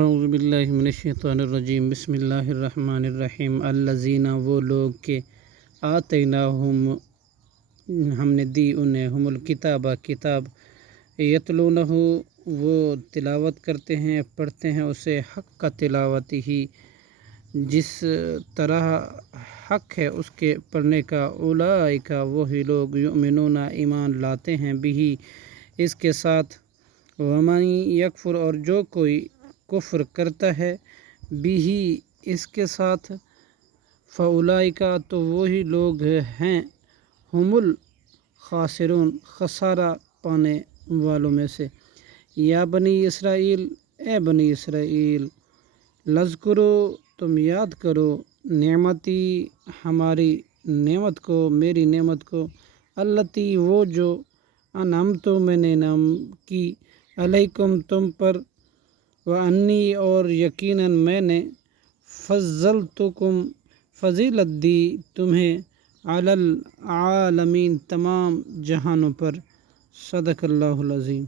اعوذ باللہ من الشیطان الرجیم، بسم اللہ الرحمن الرحیم۔ الذین، وہ لوگ کہ آتیناہم، ہم نے دی انہیں، ہم الکتابہ، کتاب، یتلونہ، وہ تلاوت کرتے ہیں، پڑھتے ہیں اسے، حق کا تلاوت ہی، جس طرح حق ہے اس کے پڑھنے کا، اولئک، وہی لوگ، یؤمنون، ایمان لاتے ہیں، بھی، اس کے ساتھ، ومن یکفر، اور جو کوئی کفر کرتا ہے، بھی، اس کے ساتھ، فاولئک، تو وہی لوگ ہیں، ہم الخاسرون، خسارہ پانے والوں میں سے۔ یا بنی اسرائیل، اے بنی اسرائیل، لذکرو، تم یاد کرو، نعمتی، ہماری نعمت کو، میری نعمت کو، التی، وہ جو، انعمت، میں نے انعام کی، علیکم، تم پر، وانی، اور یقیناً میں نے، فضلتکم، فضیلت دی تمہیں، علی العالمین، تمام جہانوں پر۔ صدق اللہ العظیم۔